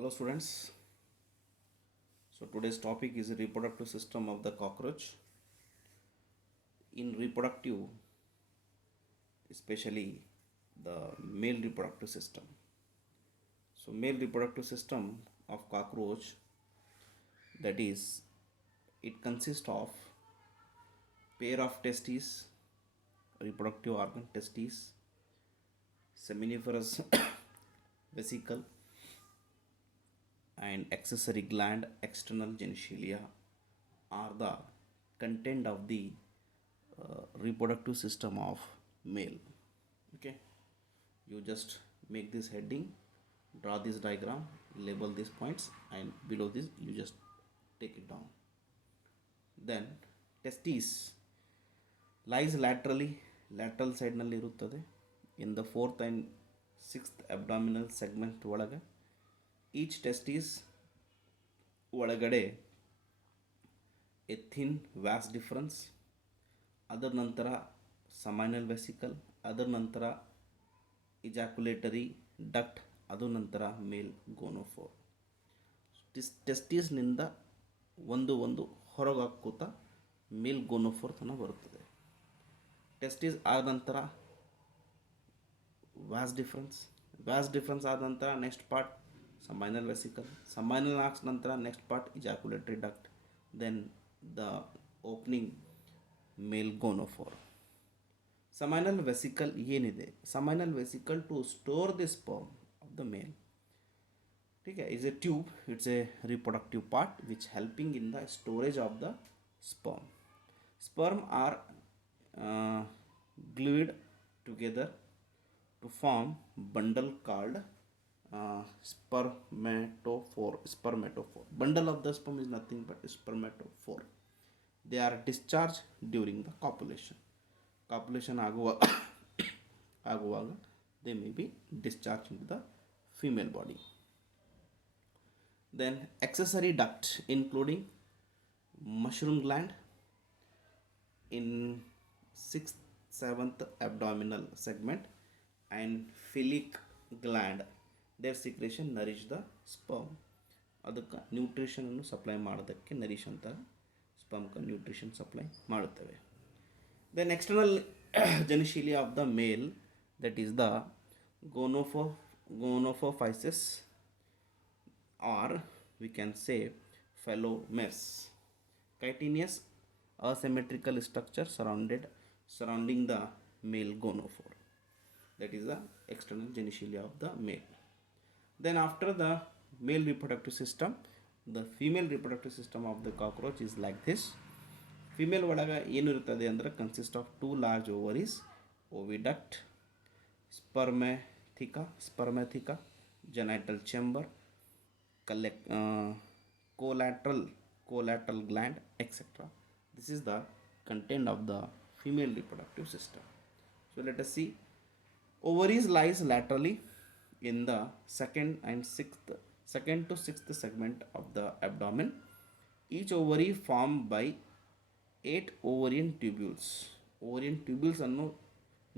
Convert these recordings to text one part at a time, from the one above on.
Hello students. So today's topic is the reproductive system of the cockroach. In reproductive, especially the male reproductive system. So male reproductive system of cockroach, that is, it consists of pair of testes, reproductive organ testes, seminiferous vesicle, and accessory gland external genitalia are the content of the reproductive system of male. Okay, you just make this heading, draw this diagram, label these points, and below this you just take it down. Then testes lies laterally, lateral side ನಲ್ಲಿ ಇರುತ್ತದೆ. In the fourth and sixth abdominal segment ಒಳಗೆ each testis ಒಳಗಡೆ a thin vas difference, ಅದರ ನಂತರ ಸಮಾನಲ್ vesicle, ಅದರ ನಂತರ ಇಜಾಕ್ಯುಲೇಟರಿ duct, ಅದು ನಂತರ ಮೇಲ್ ಗೋನೋಫೋರ್. ಟೆಸ್ಟೀಸ್ನಿಂದ ಒಂದು ಹೊರಗೆ ಹಾಕುತ್ತಾ ಮೇಲ್ ಗೋನೋಫೋರ್ ತನಕ ಬರುತ್ತದೆ. ಟೆಸ್ಟೀಸ್ ಆದ ನಂತರ ವ್ಯಾಸ್ ಡಿಫ್ರೆನ್ಸ್ ಆದ ನಂತರ next part seminal vesicle, seminal ಆಕ್ಸ್ ನಂತರ next part ejaculatory duct, then the opening male gonophore. Seminal vesicle ಏನಿದೆ, seminal vesicle to store the sperm of the male. ठीक है, is a tube, it's a reproductive part which helping in the storage of the sperm are glued together to form bundle called spermatophore. Bundle of the sperm is nothing but spermatophore. They are discharged during the copulation ಆಗುವಾಗ they may be discharged into the female body. Then accessory duct including mushroom gland in 6th 7th abdominal segment and phallic gland, their secretion nourish the sperm. ಅದಕ್ಕೆ ನ್ಯೂಟ್ರಿಷನನ್ನು supply ಮಾಡೋದಕ್ಕೆ nourish ಅಂತ ಸ್ಪರ್ಮ್ಗೆ nutrition supply ಮಾಡುತ್ತವೆ. Then external genitalia of the male, that is the gonophysis, or we can say phelomeres, chitinous asymmetrical structure surrounding the male gonophore. That is the external genitalia of the male. Then after the male reproductive system, the female reproductive system of the cockroach is like this. Female ಒಳಗೆ ಏನಿರುತ್ತದೆ ಅಂದರೆ consist of 2 large ovaries, oviduct, spermatheca, genital chamber, collateral gland, etc. This is the content of the female reproductive system. So let us see. Ovaries lies laterally in the second to sixth segment of the abdomen. Each ovary formed by 8 ovarian tubules ಅನ್ನು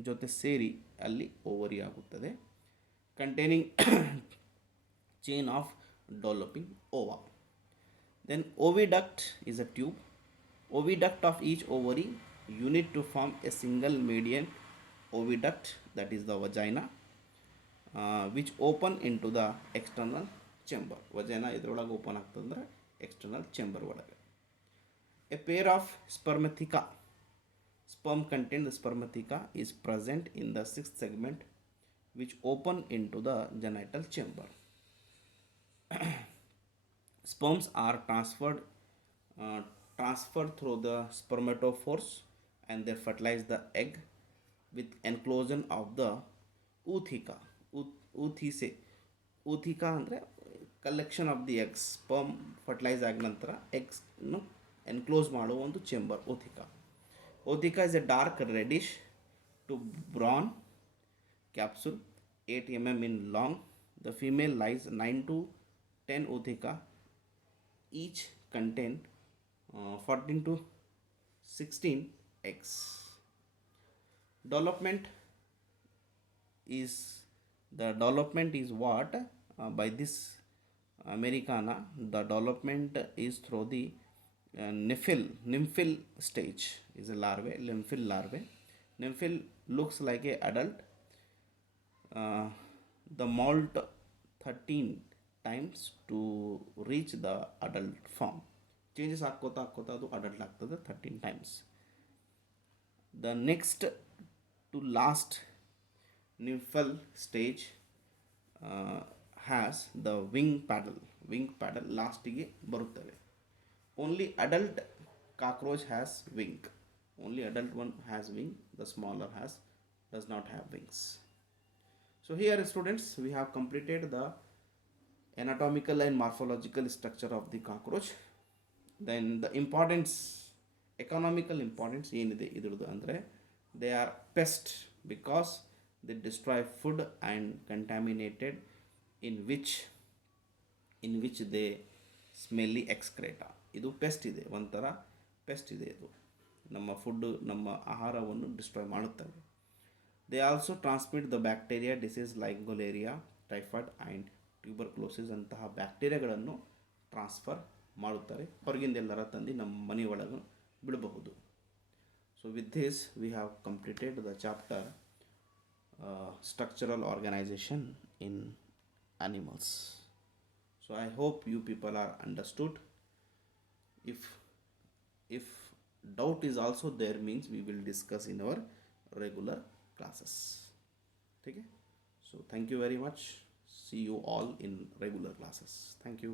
ಜೊತೆ ಸೇರಿ ಅಲ್ಲಿ ovary ಆಗುತ್ತದೆ, containing chain of developing ova. Then oviduct is a tube. Oviduct of each ovary unit to form a single median oviduct, that is the vagina, which open into the external chamber. vagina ಇದರೊಳಗೆ open ಆಗ್ತದಂದ್ರೆ external chamber ಒಳಗೆ. A pair of spermatheca, sperm contained spermatheca, is present in the sixth segment, which open into the genital chamber. Sperms are transferred through the spermatophores and they fertilize the egg with enclosure of the ootheca. ootheca ಅಂದರೆ collection of the eggs. Sperm fertilise ಆದ ನಂತರ ಎಗ್ಸ್ನು enclose ಮಾಡುವ ಒಂದು chamber ootheca. ootheca is a dark reddish to brown capsule 8 mm in long. The female lies 9 to 10 ootheca, each contain 14 to 16 eggs. Development is what by this americana, the development is through the nymphal stage is a larvae, nymphal larvae. Nymphal looks like a adult. uh, the molt 13 times to reach the adult form. Changes ಹಾಕ್ಕೋತಾ ಹಾಕ್ಕೋತಾ ಅದು adult ಆಗ್ತದೆ 13 times. The next to last nymphal stage has the wing pad ಲಾಸ್ಟಿಗೆ ಬರುತ್ತವೆ. Only adult cockroach has wing. Only adult one has wing, the smaller has does not have wings. So here students, we have completed the anatomical and morphological structure of the cockroach. Then the importance, economical importance ಏನಿದೆ ಇದ್ರದ್ದು ಅಂದರೆ they are pest because they destroy food and contaminated in which they smelly excreta. ಇದು pest ಇದೆ, ಒಂಥರ pest ಇದೆ. ಇದು ನಮ್ಮ food, ನಮ್ಮ ಆಹಾರವನ್ನು ಡಿಸ್ಟ್ರಾಯ್ ಮಾಡುತ್ತವೆ. They also transmit the bacteria disease like gonorrhea, typhoid and tuberculosis ಅಂತಹ ಬ್ಯಾಕ್ಟೀರಿಯಾಗಳನ್ನು ಟ್ರಾನ್ಸ್ಫರ್ ಮಾಡುತ್ತಾರೆ. ಹೊರಗಿಂದ ಎಲ್ಲರ ತಂದು ನಮ್ಮ ಮನೆಯೊಳಗೆ ಬಿಡಬಹುದು. So with this we have completed the chapter structural organization in animals. So I hope you people are understood. If doubt is also there, means we will discuss in our regular classes. ठीक है. So thank you very much. See you all in regular classes. Thank you.